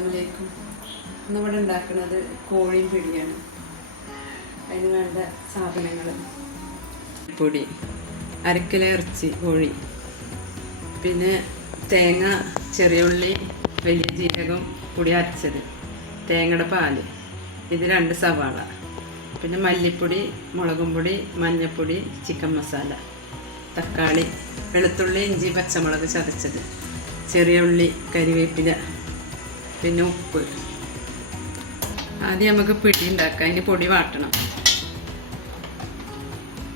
അസ്സലാമലൈക്കും. ഇന്നിവിടെ ഉണ്ടാക്കുന്നത് കോഴിയും പിടിയാണ്. അതിന് വേണ്ട സാധനങ്ങൾ: പൊടി, അരക്കിലോ ഇറച്ചി കോഴി, പിന്നെ തേങ്ങ, ചെറിയ ഉള്ളി, വലിയ ജീരകം പൊടി അരച്ചത്, തേങ്ങയുടെ പാല്, ഇത് 2 സവാള, പിന്നെ മല്ലിപ്പൊടി, മുളകും പൊടി, മഞ്ഞൾപ്പൊടി, ചിക്കൻ മസാല, തക്കാളി, വെളുത്തുള്ളി, ഇഞ്ചി, പച്ചമുളക് ചതച്ചത്, ചെറിയ ഉള്ളി, കരിവേപ്പില, പിന്നെ ഉപ്പ്. ആദ്യം നമുക്ക് പിടി ഉണ്ടാക്കാം. അതിന് പൊടി വാട്ടണം.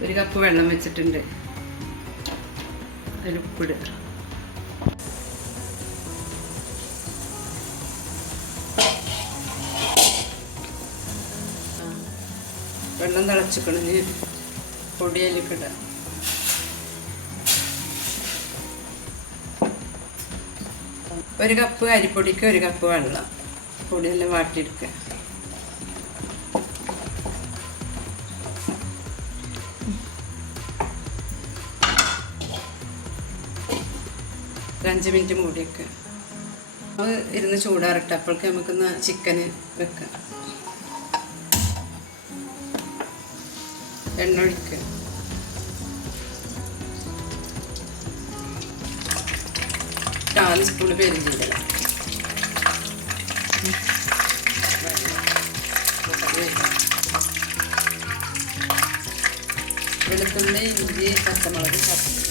1 കപ്പ് വെള്ളം വെച്ചിട്ടുണ്ട്. അതിൽ ഉപ്പിടുക. വെള്ളം തിളച്ചിക്കണിഞ്ഞ് പൊടി അതിലേക്ക് ഇടുക. ഒരു കപ്പ് അരിപ്പൊടിക്ക് 1 കപ്പ് വെള്ളം. പൊടിയെല്ലാം വാട്ടിയെടുക്കുക. ഒരു 5 മിനിറ്റ് മൂടിയൊക്കെ അത് ഇരുന്ന് ചൂടാറട്ടെ. അപ്പോഴേക്ക് നമുക്കൊന്ന് ചിക്കന് വെക്കാം. എണ്ണ ഒഴിക്കുക. കാൽ സ്പൂൺ പെരുംജീരകം, വെളുത്തുള്ളി, ഇഞ്ചി, പച്ചമുളക് ചതച്ചത്,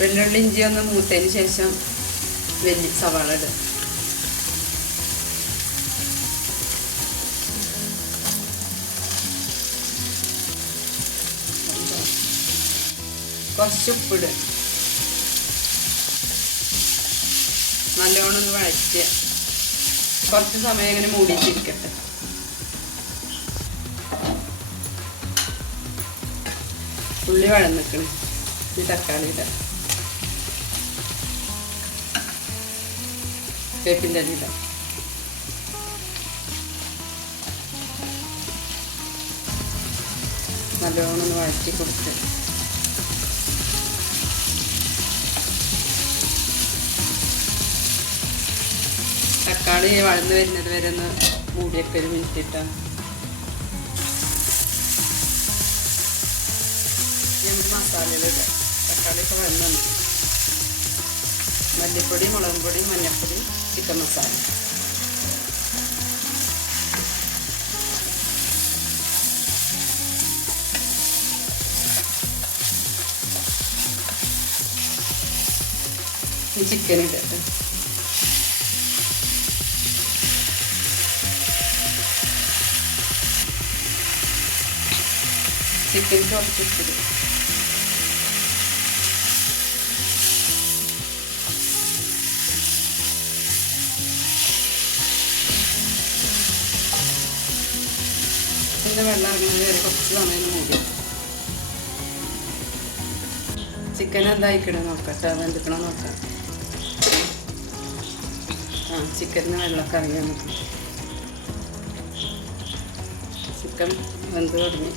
വെള്ളുള്ളി ഇഞ്ചി ഒന്ന് മൂത്തതിന് ശേഷം വലിയ സവാള ഇടുക. കുറച്ച് ഉപ്പിടുക. നല്ലോണം ഒന്ന് വഴറ്റുക. കുറച്ച് സമയം ഇങ്ങനെ മൂടിയിട്ടിരിക്കട്ടെ. ഉള്ളി വഴന്നിക്കണം. ഈ തക്കാളി ഇടാം. വേപ്പിൻ്റെ ഇല ഇടാം. നല്ലോണം ഒന്ന് വഴറ്റി കൊടുത്ത് തക്കാളി വഴന്ന് വരുന്നത് വരെ ഒന്ന് മൂടിയൊക്കെ 1 മിനിറ്റ് ഇട്ടാൽ നമുക്ക് മസാലകളിടാം. തക്കാളിയൊക്കെ വഴന്നു. മല്ലിപ്പൊടി, മുളകും പൊടി, മഞ്ഞൾപ്പൊടി, ചിക്കൻ മസാല. ഈ ചിക്കൻ ഇടട്ടെ. ചിക്കൻ കുറച്ചിട്ട് വെള്ളം ഇറങ്ങുന്നത് വരെ കുറച്ച് സമയം മൂടി. ചിക്കൻ എന്തായിക്കണേ നോക്കാം. വെന്തിക്കണോ നോക്കാം. ചിക്കനിന് വെള്ളമൊക്കെ ഇറങ്ങി നമുക്ക്. ചിക്കൻ വെന്ത് തുടങ്ങി.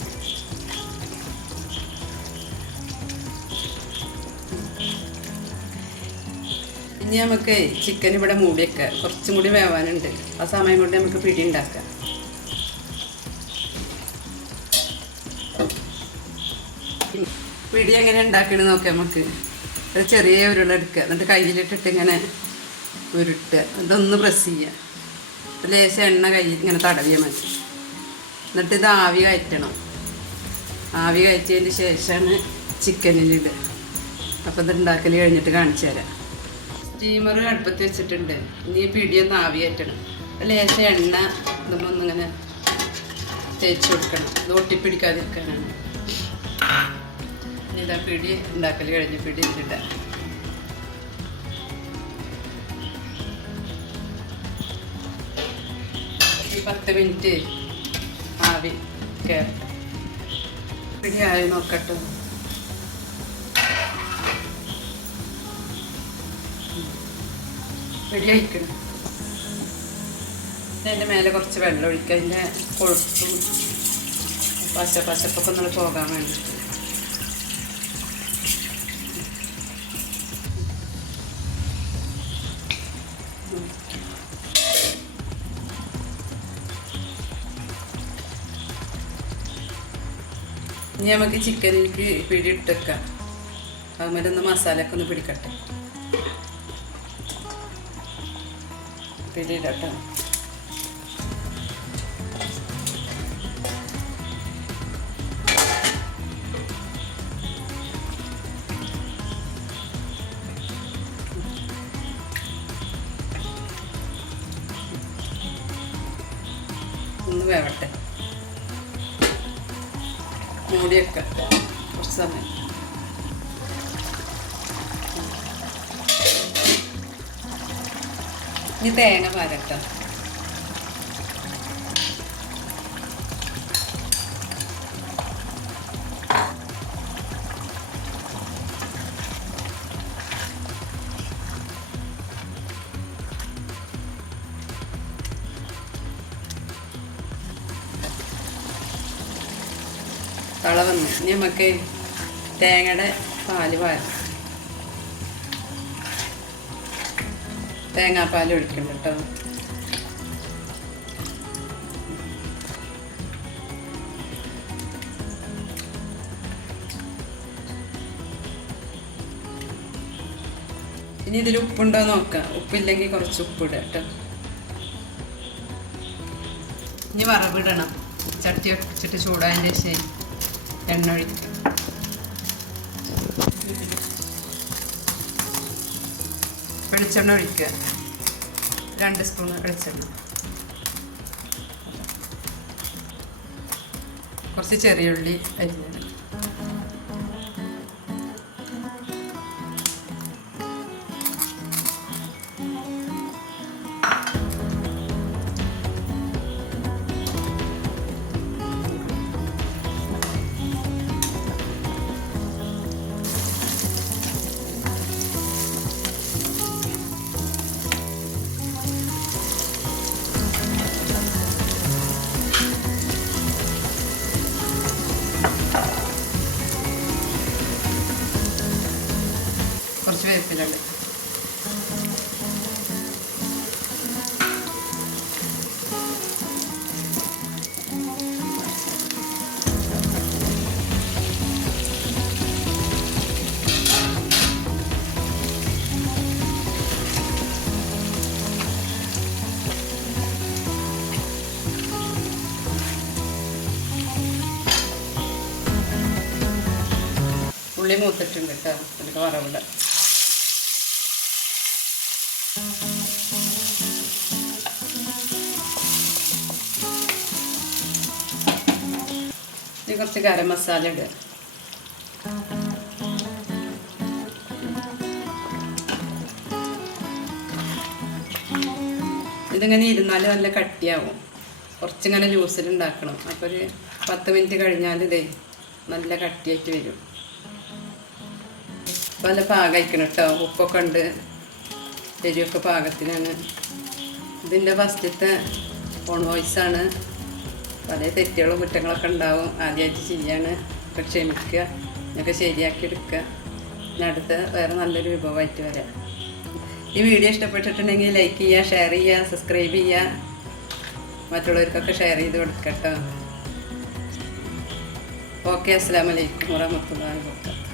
ഇനി നമുക്ക് ചിക്കൻ ഇവിടെ മൂടിയൊക്കെ കുറച്ചും കൂടി വേവാനുണ്ട്. ആ സമയം കൊണ്ട് നമുക്ക് പിടി ഉണ്ടാക്കാം. പിടി എങ്ങനെ ഉണ്ടാക്കണ നോക്കാം. നമുക്ക് ഒരു ചെറിയ ഉരുളെടുക്കുക. എന്നിട്ട് കയ്യിലിട്ടിട്ട് ഇങ്ങനെ ഉരുട്ടുക. എന്നിട്ടൊന്ന് പ്രസ് ചെയ്യുക. ലേശം എണ്ണ കയ്യിൽ ഇങ്ങനെ തടവിയാൽ മതി. എന്നിട്ട് ഇത് ആവി കയറ്റണം. ആവി കയറ്റിയതിന് ശേഷമാണ് ചിക്കനിലിടുക. അപ്പോൾ ഇത് ഉണ്ടാക്കൽ കഴിഞ്ഞിട്ട് കാണിച്ചു തരാം. സ്റ്റീമർ അടുപ്പത്ത് വെച്ചിട്ടുണ്ട്. ഇനി പിടിയൊന്ന് ആവി കയറ്റണം. ലേശം എണ്ണ ഇതൊന്നിങ്ങനെ തേച്ച് കൊടുക്കണം. ഇത് ഒട്ടിപ്പിടിക്കാതിരിക്കാനാണ്. ഇതാ പിടി ഉണ്ടാക്കൽ കഴിഞ്ഞ് പിടി ഇതിലിടാം. ഈ 10 മിനിറ്റ് ആവി കയറട്ടെ. പിടി ആയി നോക്കട്ടെ. പിടി അയക്കണം. അതിൻ്റെ മേലെ കുറച്ച് വെള്ളം ഒഴിക്കുക. അതിൻ്റെ കൊഴുപ്പും പച്ചപ്പൊക്കെ ഒന്ന് പോകാൻ വേണ്ടിയിട്ട്. ഇനി നമുക്ക് ചിക്കനിലേക്ക് പിടി ഇട്ടേക്കാം. അതുമാതിരി ഒന്ന് മസാലയൊക്കെ ഒന്ന് പിടിക്കട്ടെ. പിടിയിടട്ടോ. ഒന്ന് വേവട്ടെ. മൂടിയൊക്കെ കുറച്ച് സമയം. ഇനി തേങ്ങ പാരട്ടോ. തള വന്നു. ഇനി നമുക്ക് തേങ്ങയുടെ പാല് പാരാം. തേങ്ങാപ്പാൽ ഒഴിക്കണം കേട്ടോ. ഇനി ഇതിൽ ഉപ്പുണ്ടോ നോക്കാം. ഉപ്പില്ലെങ്കിൽ കുറച്ച് ഉപ്പിടുക കേട്ടോ. ഇനി വറവിടണം. ചട്ടി വെച്ചിട്ട് ചൂടായതിൻ്റെ ശേഷം എണ്ണ ഒഴിക്കുക. വെളിച്ചെണ്ണ ഒഴിക്കുക. 2 സ്പൂൺ വെളിച്ചെണ്ണ. കുറച്ച് ചെറിയ ഉള്ളി അരിഞ്ഞത്. കുറച്ച് വേപ്പിലുണ്ട്. ഉള്ളി മൂത്തിട്ടുണ്ട് കേട്ടോ. അതിലേക്ക് വറവിടാം. ഇനി കുറച്ച് ഗരം മസാല ഇടുക. ഇതിങ്ങനെ ഇരുന്നാൽ നല്ല കട്ടിയാവും. കുറച്ചിങ്ങനെ ജ്യൂസിലുണ്ടാക്കണം. അപ്പോൾ ഒരു 10 മിനിറ്റ് കഴിഞ്ഞാൽ ഇതേ നല്ല കട്ടിയായിട്ട് വരും. അപ്പോൾ നല്ല പാകമായിക്കണം കേട്ടോ. ഉപ്പൊക്കെ ഉണ്ട്, എരിവൊക്കെ പാകത്തിനാണ്. ഇതിൻ്റെ ഫസ്റ്റത്തെ ഓൺ വോയിസാണ്. പല തെറ്റുകളും കുറ്റങ്ങളൊക്കെ ഉണ്ടാവും. ആദ്യമായിട്ട് ചെയ്യാണ്. ഒക്കെ ക്ഷമിക്കുക. ഇതൊക്കെ ശരിയാക്കി എടുക്കുക. ഇനി അടുത്ത വേറെ നല്ലൊരു വിഭവമായിട്ട് വരാം. ഈ വീഡിയോ ഇഷ്ടപ്പെട്ടിട്ടുണ്ടെങ്കിൽ ലൈക്ക് ചെയ്യുക, ഷെയർ ചെയ്യുക, സബ്സ്ക്രൈബ് ചെയ്യുക. മറ്റുള്ളവർക്കൊക്കെ ഷെയർ ചെയ്ത് കൊടുക്കട്ടോ. ഓക്കെ, അസ്സലാമു അലൈക്കും വറഹ്മത്തുള്ളാഹി വബറകാതുഹു.